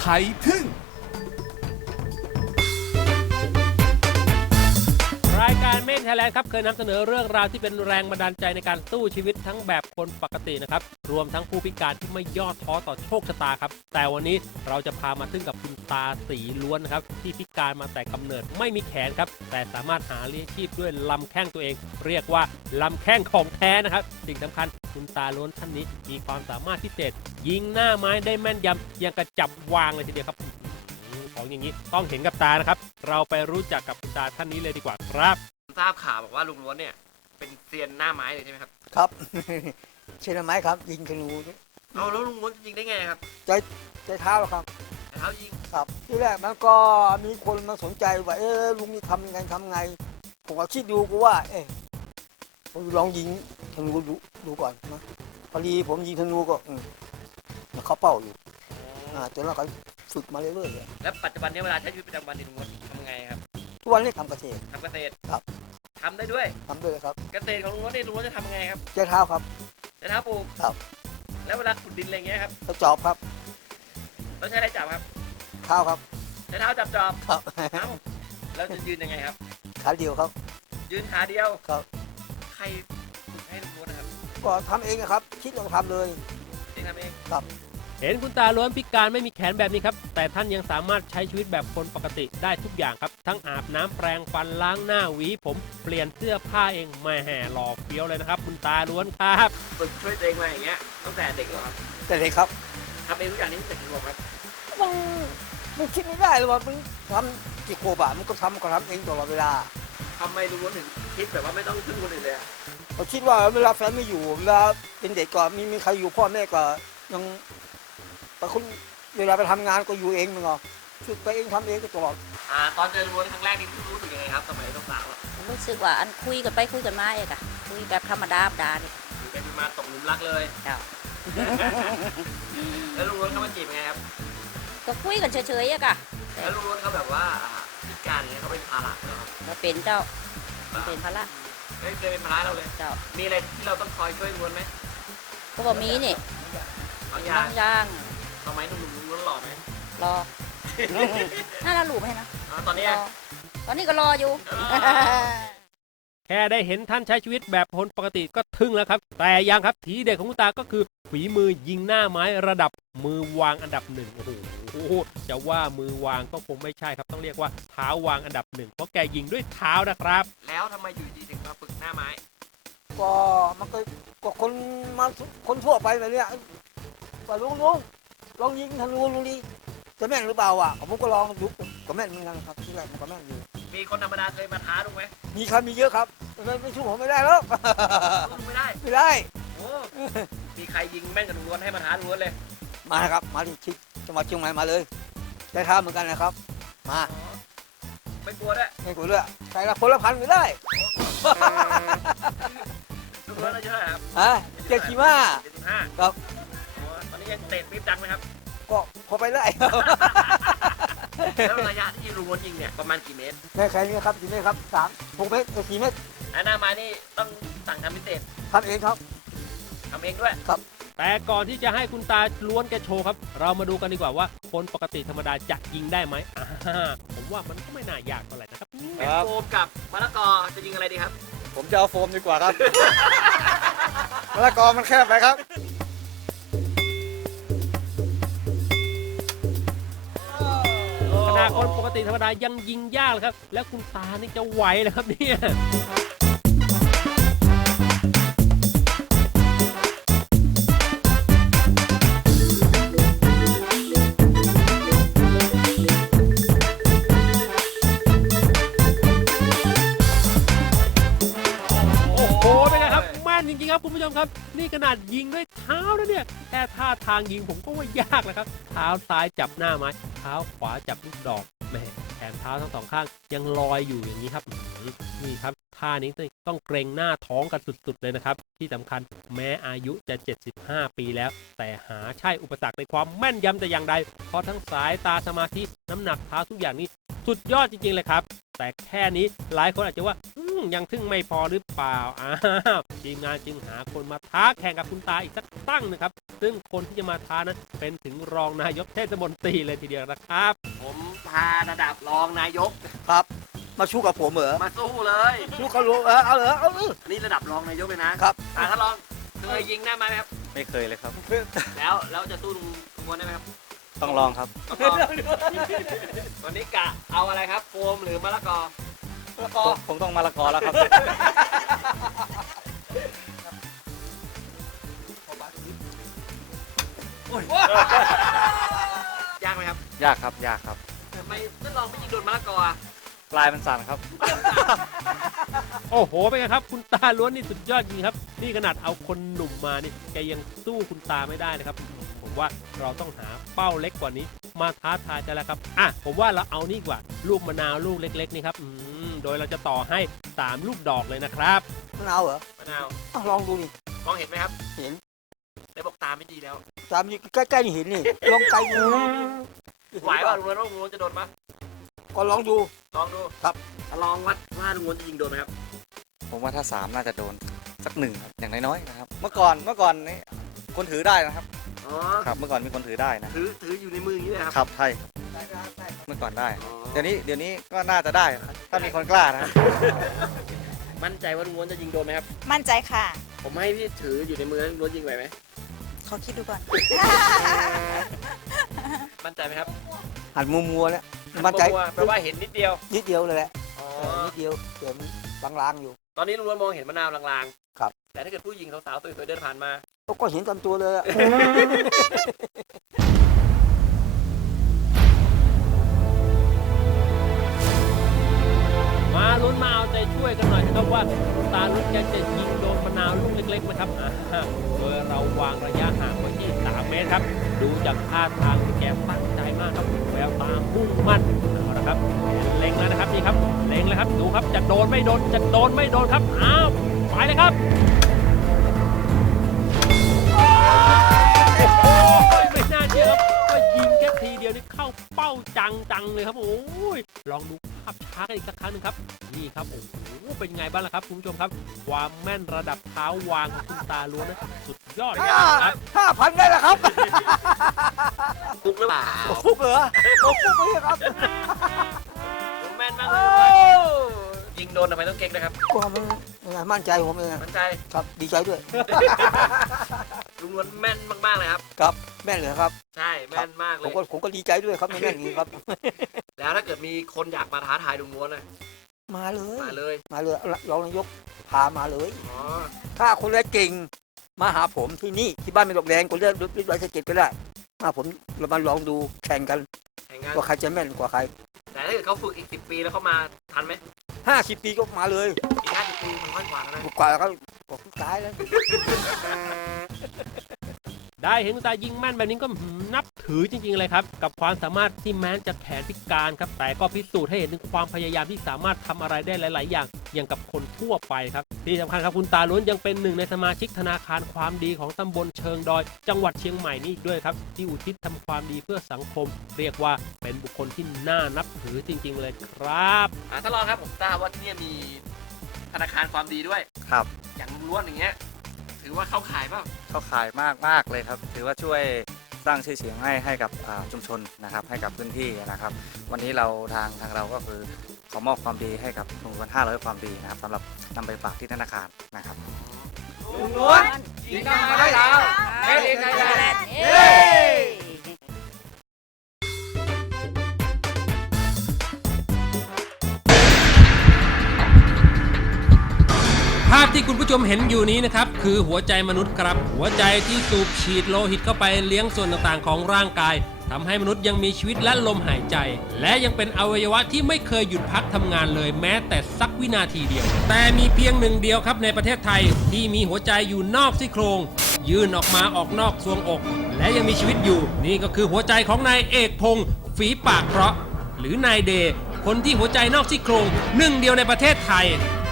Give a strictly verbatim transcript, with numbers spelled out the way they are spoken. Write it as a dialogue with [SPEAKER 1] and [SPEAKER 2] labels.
[SPEAKER 1] ยทึ่ง
[SPEAKER 2] รายการเม่นไทยแลนด์ครับเคยนำเสนอเรื่องราวที่เป็นแรงบันดาลใจในการสู้ชีวิตทั้งแบบคนปกตินะครับรวมทั้งผู้พิการที่ไม่ย่อท้อต่อโชคชะตาครับแต่วันนี้เราจะพามาถึงกับคุณตาสีล้วนนะครับที่พิการมาแต่กำเนิดไม่มีแขนครับแต่สามารถหาเลี้ยงชีพด้วยลำแข้งตัวเอง เรียกว่าลำแข้งของแท้นะครับสิ่งสำคัญคุณตาล้วนท่านนี้มีความสามารถพิเศษยิงหน้าไม้ได้แม่นยำยังกระจับวางเลยทีเดียวครับของอย่างนี้ต้องเห็นกับตานะครับเราไปรู้จักกับคุณตาท่านนี้เลยดีกว่าครับ
[SPEAKER 3] ทราบข่าวบอกว่าลุงล้วนเนี่ยเป็นเซียนหน้าไม้เลยใช่ไหมครับ
[SPEAKER 4] ครับ เชนไม้ครับยิงธนู
[SPEAKER 3] เอาแล้วลุงล้วนยิงได้ไงครับ
[SPEAKER 4] ใจใจเท้าครับ
[SPEAKER 3] เท้ายิง
[SPEAKER 4] ครับที่แรกมันก็มีคนมาสนใจว่าเออลุงนี่ทำยังไงทำไงผมก็คิดดูกูว่าเออผมลองยิงธนูดูดูก่อนนะพอดีผมยิงธนูก็อืมเข้าเป้าอยู่อ่าจนเราก็ฝึกมาเรื่อยๆ
[SPEAKER 3] แล้วปัจจุบันนี้เวลาใช้ชีวิตประจำวันลุงล้วนทำไงครับ
[SPEAKER 4] ทุกวันนี้ทำเกษตร
[SPEAKER 3] ทำเกษตร
[SPEAKER 4] ครับ
[SPEAKER 3] ทำได้ด้วย
[SPEAKER 4] ทำด้วยครับ
[SPEAKER 3] เกษตรของลุงล้วนเนี่ยลุงล้วนจะทำไงครับ
[SPEAKER 4] ใช้เท้าครับ
[SPEAKER 3] ใช้เท้าปลูก
[SPEAKER 4] ครับ
[SPEAKER 3] แล้วเวลาขุดดินอะไรเงี้ยครับ
[SPEAKER 4] กระจอบครับ
[SPEAKER 3] ต้องใช้อะไรจับครับ
[SPEAKER 4] เท้าครับ
[SPEAKER 3] ใช้เท้าจับจอบ
[SPEAKER 4] ครับ
[SPEAKER 3] เอ้าแล้วจะยืนยังไงครับ
[SPEAKER 4] ขาเดียวครับ
[SPEAKER 3] ยืนขาเดียว
[SPEAKER 4] ครับ
[SPEAKER 3] ใครฝึกให้ลุงล้วนนะครับ
[SPEAKER 4] ก็ทำเองครับคิดลองทำเลย
[SPEAKER 3] เองทำเอง
[SPEAKER 4] ครับ
[SPEAKER 2] เห็นคุณตาล้วนพิการไม่มีแขนแบบนี้ครับแต่ท่านยังสามารถใช้ชีวิตแบบคนปกติได้ทุกอย่างครับทั้งอาบน้ำแปรงฟันล้างหน้าหวีผมเปลี่ยนเสื้อผ้าเองแม่แห่หล่อเฟี้ยวเลยนะครับคุณตาล้วนครับ
[SPEAKER 3] ฝึกช่วยตัวเองมาอย่างเงี้ยตั้งแต่เด็กเหรอครับ
[SPEAKER 4] แต่เด็กครับ
[SPEAKER 3] ทำเองทุกอย่างนี้ตั้งแต่กี่ขวบครับ
[SPEAKER 4] มันมันคิดไม่ได้เลยว่ามันทำกี่โคบะมันก็ทำก็ทำเองตลอดเวลา
[SPEAKER 3] ทำไมลุงล้วนถึงคิดแบบว่าไม่ต้องพึ่งคนอื่นเลยอะ
[SPEAKER 4] เราคิดว่าเวลาแฟนไม่อยู่เวลาเป็นเด็กก็มีมีใครอยู่พ่อแม่ก็ยังแต่คุณเวลาไปทำงานก็อยู่เองมึงเหรอฝึกไปเองทำเองก็ตลอด
[SPEAKER 3] อ่าตอนเจอลุงล้วนครั้งแรกนี่รู้สึกยังไงครับสมัยสาวๆอะ
[SPEAKER 5] รู้สึกว่าอันคุยกันไปคุยกันมาเองอะคุยแบบธรรมดาธรรมดาเนี่ย
[SPEAKER 3] อยู่กันมาตกหลุมรักเลย
[SPEAKER 5] เจ้า
[SPEAKER 3] แล้วลุงล้วนเขามาจีบยังไงครับ
[SPEAKER 5] ก็คุยกันเฉยๆอะค่ะ
[SPEAKER 3] แล้วลุงล้วนเขาแบบว่าพิการเนี่ยเขาเป็นภาระเหรอครับ
[SPEAKER 5] มาเป็นเจ้าเป็นภาระ
[SPEAKER 3] ไม่เคยเป็นภาระเราเลย
[SPEAKER 5] เจ้า
[SPEAKER 3] มีอะไรที่เราต้องคอยช่วยลุงล้วนไหม
[SPEAKER 5] ก็บอกมีนี่
[SPEAKER 3] บางอย่าง
[SPEAKER 5] ย่าง
[SPEAKER 3] ทำไมหนุ่มลุงล้วนหล่อไหม
[SPEAKER 5] รอน่าจะหลูบให้นะ
[SPEAKER 3] ตอนนี้
[SPEAKER 5] ตอนนี้ก็รออยู่
[SPEAKER 2] แค่ได้เห็นท่านใช้ชีวิตแบบคนปกติก็ทึ่งแล้วครับแต่ยังครับทีเด็ดของคุณตาก็คือฝีมือยิงหน้าไม้ระดับมือวางอันดับหนึ่งโอ้โหจะว่ามือวางก็คงไม่ใช่ครับต้องเรียกว่าเท้าวางอันดับหนึ่งเพราะแกยิงด้วยเท้านะครับ
[SPEAKER 3] แล้วทำไมอยู่ดีถึงมาฝึกหน้าไม้
[SPEAKER 4] ก็มันก็ก็คนมาคนทั่วไปแบบเนี้ยว่าลุงลุงลองยิงธนูลุงดิจะแม่นหรือเปล่าอ่ะผมก็ลองดูก็แม่นเหมือนกันครับที่แรกมันก็แม่นอยู่
[SPEAKER 3] มีคนธรรมดาเคยมาท้าลุงไหม
[SPEAKER 4] มีครับมีเยอะครับไม่ไม่สู้ผมไม่ได้แล้ว
[SPEAKER 3] ไม่ได้
[SPEAKER 4] ไม่ได้
[SPEAKER 3] โอ้มีใครยิงแม่นกับลุงล้วนให้มาท้าลุงล้วนเลย
[SPEAKER 4] มาครับมาที่จังหวัดเชียงใหม่มาเลยได้ท้าเหมือนกันนะครับมา
[SPEAKER 3] ไม่กลัวด้วย
[SPEAKER 4] ไม่กลัวด้วยใครละคนละพันไม่ได้
[SPEAKER 3] ลุงล้วนอายุเท่าไหร่ครับ
[SPEAKER 4] ฮะเจ็ดสิบห้า
[SPEAKER 3] เจ็ดสิบห้า
[SPEAKER 4] ครับ
[SPEAKER 3] ตอนนี้ยังเตะปี๊บดังไหมครับ
[SPEAKER 4] ก็พอไปได้
[SPEAKER 3] แล้วระยะที่ลุงล้วนยิงเนี่ยประมาณกี่เมตร
[SPEAKER 4] แค่แค่นี้ครับกี่เมตรครับสามหกเมตรสี่เมตร
[SPEAKER 3] อันหน้าไม้นี่ต้องสั่งทำพิเศษ
[SPEAKER 4] ทำเองครับ
[SPEAKER 3] ทำเองด้วย
[SPEAKER 4] ครับ
[SPEAKER 2] แต่ก่อนที่จะให้คุณตาล้วนแกโชว์ครับเรามาดูกันดีกว่าว่าคนปกติธรรมดาจะยิงได้ไหมผมว่ามันก็ไม่น่ายากเท่าไหร่นะครับ
[SPEAKER 3] เป็นโฟมกับมะละกอจะยิงอะไรดีครับ
[SPEAKER 4] ผมจะเอาโฟมดีกว่าครับมะละกอมันแคบไปครับ
[SPEAKER 2] ขนาดคนปกติธรรมดายังยิงยากเลยครับแล้วคุณตานี่จะไหวเลยครับเนี่ยจริงๆครับคุณผู้ชมครับนี่ขนาดยิงด้วยเท้านะเนี่ยแค่ท่าทางยิงผมก็ว่ายากแล้วครับเท้าซ้ายจับหน้าไม้เท้าขวาจับลูกดอกแหมแถมเท้าทั้งสองข้างยังลอยอยู่อย่างนี้ครับนี่ครับท่านี้ต้องเกรงหน้าท้องกันสุดๆเลยนะครับที่สำคัญแม้อายุจะเจ็ดสิบห้าปีแล้วแต่หาใช่อุปสรรคในความแม่นยำแต่อย่างใดเพราะทั้งสายตาสมาธิน้ำหนักเท้าทุกอย่างนี้สุดยอดจริงๆเลยครับแต่แค่นี้หลายคนอาจจะว่ายังทึ่งไม่พอหรือเปล่าอ้าวทีมงานจึงหาคนมาท้าแข่งกับคุณตาอีกสักตั้งนะครับซึ่งคนที่จะมาท้านั้นเป็นถึงรองนายกเทศมนตรีเลยทีเดียวนะครับ
[SPEAKER 3] ผมพาระดับรองนายก
[SPEAKER 4] ครับ มาชู้กับผมเหรอ
[SPEAKER 3] มาสู้เลย
[SPEAKER 4] ชู้เขารู้เออเอาเหรอเอาเออ
[SPEAKER 3] อันนี้ระดับรองนายกเลยนะครับ อ่าถ้าลองเคยยิงได้ไหมครับ
[SPEAKER 1] ไม่เคยเลยครับ
[SPEAKER 3] แล้วแล้วจะสู้ลุงมวนได้ไหมครับ
[SPEAKER 1] ต้องลองครับ
[SPEAKER 3] ต้องลองวันนี้กะเอาอะไรครับโฟมหรือมะละกอมะละกอ
[SPEAKER 1] ผมผมต้องมาละกอแล้วครับ
[SPEAKER 3] ยากไหมครับ
[SPEAKER 1] ยากครับ ยากครับ
[SPEAKER 3] ทำไมท่านลองไม่ยิงโดนมะละกออ่ะ
[SPEAKER 1] ปลายมันสั่นครับ
[SPEAKER 2] โอ้โหเป็นไงครับคุณตาล้วนนี่สุดยอดจริงครับนี่ขนาดเอาคนหนุ่มมานี่แกยังสู้คุณตาไม่ได้นะครับผมว่าเราต้องหาเป้าเล็กกว่านี้มาท้าทายกันแล้วครับอ่ะผมว่าเราเอานี่ดีกว่าลูกมะนาวลูกเล็กๆนี่ครับอืมโดยเราจะต่อให้สามลูกดอกเลยนะครับ
[SPEAKER 4] มะนาวเหรอ
[SPEAKER 3] มะนาว
[SPEAKER 4] อ้าวลองดูนี่
[SPEAKER 3] มองเห็นไหมครับ
[SPEAKER 4] เห็น
[SPEAKER 3] ได้บอกตาไม่ดีแล้ว
[SPEAKER 4] ตามนี้ใกล้ๆนี่เห็นนี่ลองไกลดู
[SPEAKER 3] ไหวป่ะลุงวนว่าลุงวนจะโดนปะ
[SPEAKER 4] ก็ลองดู
[SPEAKER 3] ลองดู
[SPEAKER 4] ครับ
[SPEAKER 3] ลองวัดว่าลุงวนจะยิงโดนไหมครับ
[SPEAKER 1] ผมว่าถ้าสามน่าจะโดนสักหนึ่งครับ อย่างน้อยๆนะครับ เมื่อก่อน เมื่อก่อนนี่คนถือได้นะครับ
[SPEAKER 3] อ๋อ
[SPEAKER 1] ครับ เมื่อก่อนมีคนถือได้นะ
[SPEAKER 3] ถือถืออยู่ในมืออย่างนี้เลยครับ
[SPEAKER 1] ครับใช่ครับเมื่อก่อนได้
[SPEAKER 3] อ๋อ
[SPEAKER 1] เดี๋ยวนี้ เดี๋ยวนี้ก็น่าจะได้ครับถ้ามีคนกล้านะครับ
[SPEAKER 3] มั่นใจว่าลุงวนจะยิงโดนไหมครับ
[SPEAKER 6] มั่นใจค่ะ
[SPEAKER 3] ผมให้พี่ถืออยู่ในมือลุงวนยิงไหวไหม
[SPEAKER 6] ขอคิดดูก่อน
[SPEAKER 3] มั่นใจไหมครับ
[SPEAKER 4] หันมัวมัวๆแล้วมันใจ
[SPEAKER 3] กลัวแปลว่าเห็นนิดเดียว
[SPEAKER 4] นิดเดียวเลยแหละ
[SPEAKER 3] อ๋อ
[SPEAKER 4] เออนิดเดียวเดี๋ยวมันลางๆอยู่
[SPEAKER 3] ตอนนี้ลุงวนมองเห็นมะนาวลางๆ
[SPEAKER 4] ครับ
[SPEAKER 3] แต่ถ้าเกิดผู้หญิงสาวๆสวยๆเดินผ่านมา
[SPEAKER 4] ก็เห็นตามตัวเลยอะ
[SPEAKER 2] มาลุ้นมาเอาใจช่วยกันหน่อยนะครับว่าคุณตาลุ้นแกจะยิงโดนมะนาวลูกเล็กๆไหมครับอ่าโดยเราวางระยะห่างไว้ที่สามเมตรครับดูจากท่าทางที่แกตั้งใจมากครับแววตามุ่งมั่นเอาละครับเล็งแล้วนะครับนี่ครับเล็งแล้วครับดูครับจะโดนไม่โดนจะโดนไม่โดนครับอ้าวไปเลยครับโอ้ยไม่น่าเชื่อครับว่ายิงแค่ทีเดียวนี่เข้าเป้าจังจังๆเลยครับโอ้ยลองดูภาพช้ากันอีกสักครั้งหนึงครับนี่ครับโอ้โหเป็นไงบ้างล่ะครับคุณผู้ชมครับความแม่นระดับเท้าวางของคุณตาล้วนนะสุดยอดเลยครับ
[SPEAKER 4] ห้าพันได้แล้วครับ
[SPEAKER 3] ฟุกหรือเปล่า
[SPEAKER 4] ฟุกเหรอโอ้ฟุกเลยครับ
[SPEAKER 3] ลุงแม่นมากเล
[SPEAKER 4] โอ้
[SPEAKER 3] ยยิงโดนทำไมต้องเก่งนะครับ
[SPEAKER 4] ก็มันยังไงมั่นใจผมเองอะ
[SPEAKER 3] มั่นใจ
[SPEAKER 4] ครับดีใจด้วย
[SPEAKER 3] ลุงนวลแม่นมากๆเลยครับ
[SPEAKER 4] ครับแม่นเลยครับ
[SPEAKER 3] ใช่แม่นมาก
[SPEAKER 4] ผ
[SPEAKER 3] เล
[SPEAKER 4] ม
[SPEAKER 3] ย
[SPEAKER 4] ก็ผมก็ดีใจด้วยครับไม่แม่นอย่างนี้ครับ
[SPEAKER 3] แล้วถ้าเกิดมีคนอยากมาท้าทายลุงนวลเลย
[SPEAKER 4] มาเลย
[SPEAKER 3] มาเลย
[SPEAKER 4] มาเลยรองนายกพามาเลย
[SPEAKER 3] อ๋อ
[SPEAKER 4] ถ้าคนแรกเก่งมาหาผมที่นี่ที่บ้านเป็นดอกแดงคนเลือกริบไรสะเก็ดก็ได้มาผมเรามาลองดูแข่งกัน
[SPEAKER 3] แข่งงาน
[SPEAKER 4] ว่าใครจะแม่นกว่าใคร
[SPEAKER 3] แต่ถ้าเกิดเขาฝึกอีกสิบปีแล้วเขามาทันไหม
[SPEAKER 4] ห้าสิบปีก็มาเลย
[SPEAKER 3] อีกห้าสิบปีมันค่อยกว่าแล้วนะ
[SPEAKER 4] กว่าแล้วก็บอกตายแล้ว
[SPEAKER 2] ได้เห็นคุณตายิงแม่นแบบนี้ก็หืมนับถือจริงๆเลยครับกับความสามารถที่แม้จะแขนพิการครับแต่ก็พิสูจน์ให้เห็นถึงความพยายามที่สามารถทำอะไรได้หลาย ๆ อย่างอย่างกับคนทั่วไปครับที่สำคัญครับคุณตาล้วนยังเป็นหนึ่งในสมาชิกธนาคารความดีของตำบลเชิงดอย จังหวัดเชียงใหม่นี่อีกด้วยครับที่อุทิศทำความดีเพื่อสังคม เรียกว่าเป็นบุคคลที่น่านับถือจริง ๆ เลยครับ
[SPEAKER 3] อ่ะถ้าลองครับผมทราบว่าที่นี่มีธนาคารความดีด้วย
[SPEAKER 1] ครับ
[SPEAKER 3] อย่างลุงล้วนอย่างเงี้ยถือว่าเข้าขายเปล่า
[SPEAKER 1] เข้าขายมากมากเลยครับ ถือว่าช่วยสร้างชื่อเสียงให้ให้กับอ่าชุมชนนะครับ ให้กับพื้นที่นะครับ วันนี้เราทางทางเราก็คือขอมอบความดีให้กับหนึ่งพันห้าร้อยความดีนะครับสำหรับนำไปฝากที่ธนาคารนะครับ
[SPEAKER 3] ลุงล้วนยิงได้มาได้แล้วเฮ้ยไทยแลนด์
[SPEAKER 6] เย้
[SPEAKER 2] ภาพที่คุณผู้ชมเห็นอยู่นี้นะครับคือหัวใจมนุษย์ครับหัวใจที่สูบฉีดโลหิตเข้าไปเลี้ยงส่วนต่างๆของร่างกายทำให้มนุษย์ยังมีชีวิตและลมหายใจ และยังเป็นอวัยวะที่ไม่เคยหยุดพักทำงานเลยแม้แต่สักวินาทีเดียว แต่มีเพียงหนึ่งเดียวครับในประเทศไทยที่มีหัวใจอยู่นอกซี่โครงยื่นออกมาออกนอกทรวงอก และยังมีชีวิตอยู่ นี่ก็คือหัวใจของนายเอกพงศ์ฝีปากเพราะหรือนายเดย์คนที่หัวใจนอกซี่โครงหนึ่งเดียวในประเทศไทย